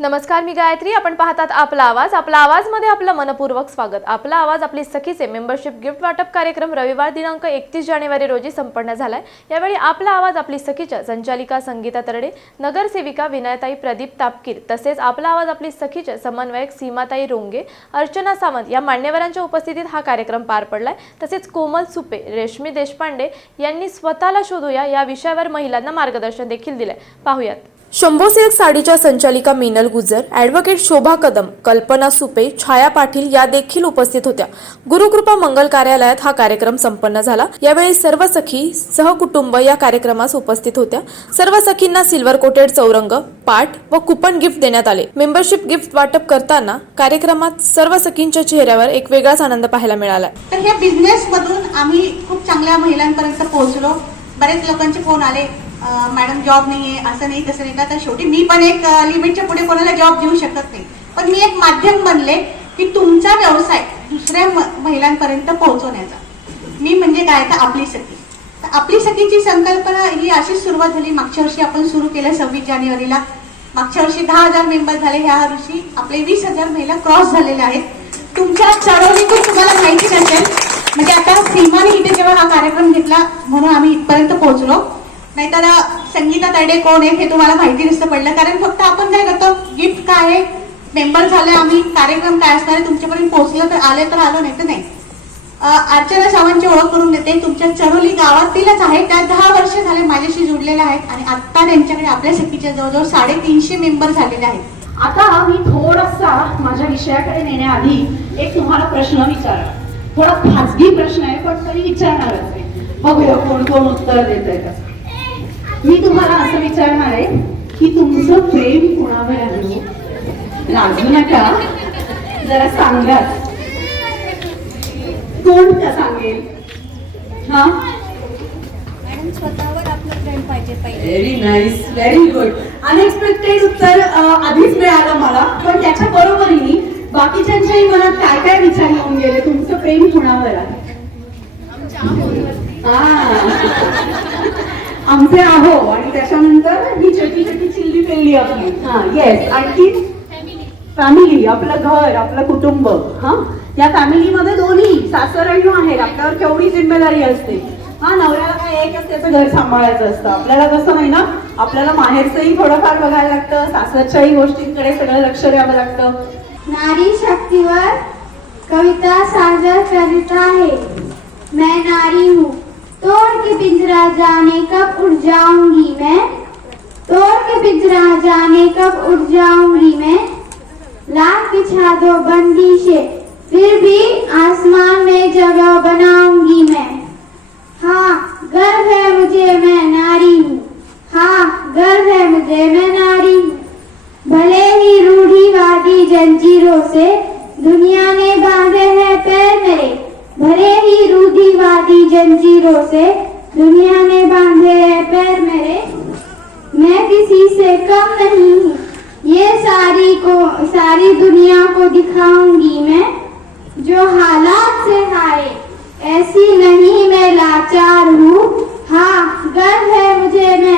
नमस्कार, मी गायत्री. आपण पाहतात आपला आवाज मध्ये आपलं मनपूर्वक स्वागत. आपला आवाज आपली सखीचे मेंबरशिप गिफ्ट वाटप कार्यक्रम रविवार दिनांक 31 जानेवारी रोजी संपन्न झालाय. यावेळी आपला आवाज आपली सखीच्या संचालिका संगीता तरडे, नगरसेविका विनयताई प्रदीप तापकीर तसेच आपला आवाज आपली सखीचे समन्वयक सीमाताई रोंगे, अर्चना सावंत या मान्यवरांच्या उपस्थितीत हा कार्यक्रम पार पडलाय. तसेच कोमल सुपे, रेशमी देशपांडे यांनी स्वतःला शोधूया या विषयावर महिलांना मार्गदर्शन देखील दिले. पाहूयात. शंभो सिल्क साडीच्या संचालिका मीनल गुजर, ॲडव्होकेट शोभा कदम, कल्पना सुपे, छाया पाटील या देखील उपस्थित होत्या. गुरुकृपा मंगल कार्यालयात हा कार्यक्रम संपन्न झाला. यावेळी सर्व सखी सहकुटुंब या कार्यक्रमास उपस्थित होत्या. सर्व सखींना सिल्वर कोटेड चौरंग, पाट व कुपन गिफ्ट देण्यात आले. मेंबरशिप गिफ्ट वाटप करताना कार्यक्रमात सर्व सखींच्या चेहऱ्यावर एक वेगळाच आनंद पाहायला मिळाला. तर ह्या बिझनेस मधून आम्ही खूप चांगल्या महिलांपर्यंत पोहोचलो. बरेच लोकांचे फोन आले, मॅडम जॉब नाहीये, असं नाही तसं नाही. तर शेवटी मी पण एक लिमिटच्या पुढे कोणाला जॉब देऊ शकत नाही, पण मी एक माध्यम बनले की तुमचा व्यवसाय दुसऱ्या महिलांपर्यंत पोहोचवण्याचा. मी म्हणजे काय, तर आपली सखी. तर आपली सखीची संकल्पना ही अशीच सुरुवात झाली. मागच्या वर्षी आपण सुरू केलं 26 जानेवारीला. मागच्या वर्षी 10,000 मेंबर झाले. ह्या वर्षी आपले 20,000 महिला क्रॉस झालेल्या आहेत. तुमच्या चळवळीतून तुम्हाला माहिती नसेल, म्हणजे आता सीमाने इथे जेव्हा हा कार्यक्रम घेतला म्हणून आम्ही इथपर्यंत पोहोचलो. नाहीतर संगीता तरडे कोण आहे हे तुम्हाला माहिती नसतं पडलं. कारण फक्त आपण काय करतो, गिफ्ट काय आहे, मेंबर झाले आम्ही, कार्यक्रम काय असणार आहे तुमच्यापर्यंत पोहोचलं तर आले तर आलो, नाही तर नाही. अर्चना सावंतची ओळख करून देते. तुमच्या चरोली गावातीलच आहे. त्या 10 वर्ष झाले माझ्याशी जुडलेल्या आहेत आणि आता त्यांच्याकडे आपल्या सखीच्या जवळजवळ 350 मेंबर झालेले आहेत. आता मी थोडासा माझ्या विषयाकडे नेण्याआधी एक तुम्हाला प्रश्न विचारला. थोडा खाजगी प्रश्न आहे, पण तरी विचारणारच आहे. बघूया कोण कोण उत्तर देत आहे कसं. मी तुम्हाला असं विचारणार आहे की तुमचं प्रेम कोणावर आहे? लाजू नका, जरा सांगा. कोण का सांगेल? हा, मॅडम स्वतःवर आपलं प्रेम पाहिजे पहिले. Very nice, very good. Unexpected उत्तर आधीच मिळालं मला, पण त्याच्या बरोबरीने बाकीच्यांच्याही मनात काय काय विचार येऊन गेले. तुमचं प्रेम कुणावर आहे? आमचे आहो. आणि त्याच्यानंतर ही छोटी छोटी चिल्ली पेल्ली आपली. हा, येस. आणखी फॅमिली, आपलं घर, आपलं कुटुंब. हा, या फॅमिलीमध्ये दोन्ही सासरही आहेत. आपल्यावर केवढी जिम्मेदारी असते. हा, नवऱ्याला काय एकच त्याचं घर सांभाळायचं असतं. आपल्याला तसं नाही ना. आपल्याला माहेरचंही थोडंफार बघायला लागतं, सासरच्याही गोष्टींकडे सगळं लक्ष द्यावं लागतं. नारी शक्तीवर कविता साझा करता है. मैं नारी हूँ, तोड़ के पिंजरा जाने कब उड़ जाऊंगी मैं. तोड़ के पिंजरा जाने कब उड़ जाऊंगी मैं. लाख बिछा दो बंदी से, फिर भी आसमान में जगह बनाऊंगी मैं. हाँ गर्व है मुझे, मैं नारी हूँ. हाँ गर्व है मुझे, मैं नारी हूँ. भले ही रूढ़िवादी जंजीरों से दुनिया ने बांधे हैं पैर मेरे. भले ही रूढ़िवादी जंजीरों से दुनिया ने बांधे हैं पैर मेरे. मैं किसी से कम नहीं हूँ, ये सारी दुनिया को दिखाऊंगी मैं. जो हालात से हारे, ऐसी नहीं मैं लाचार हूँ. हाँ गर्व है मुझे, मैं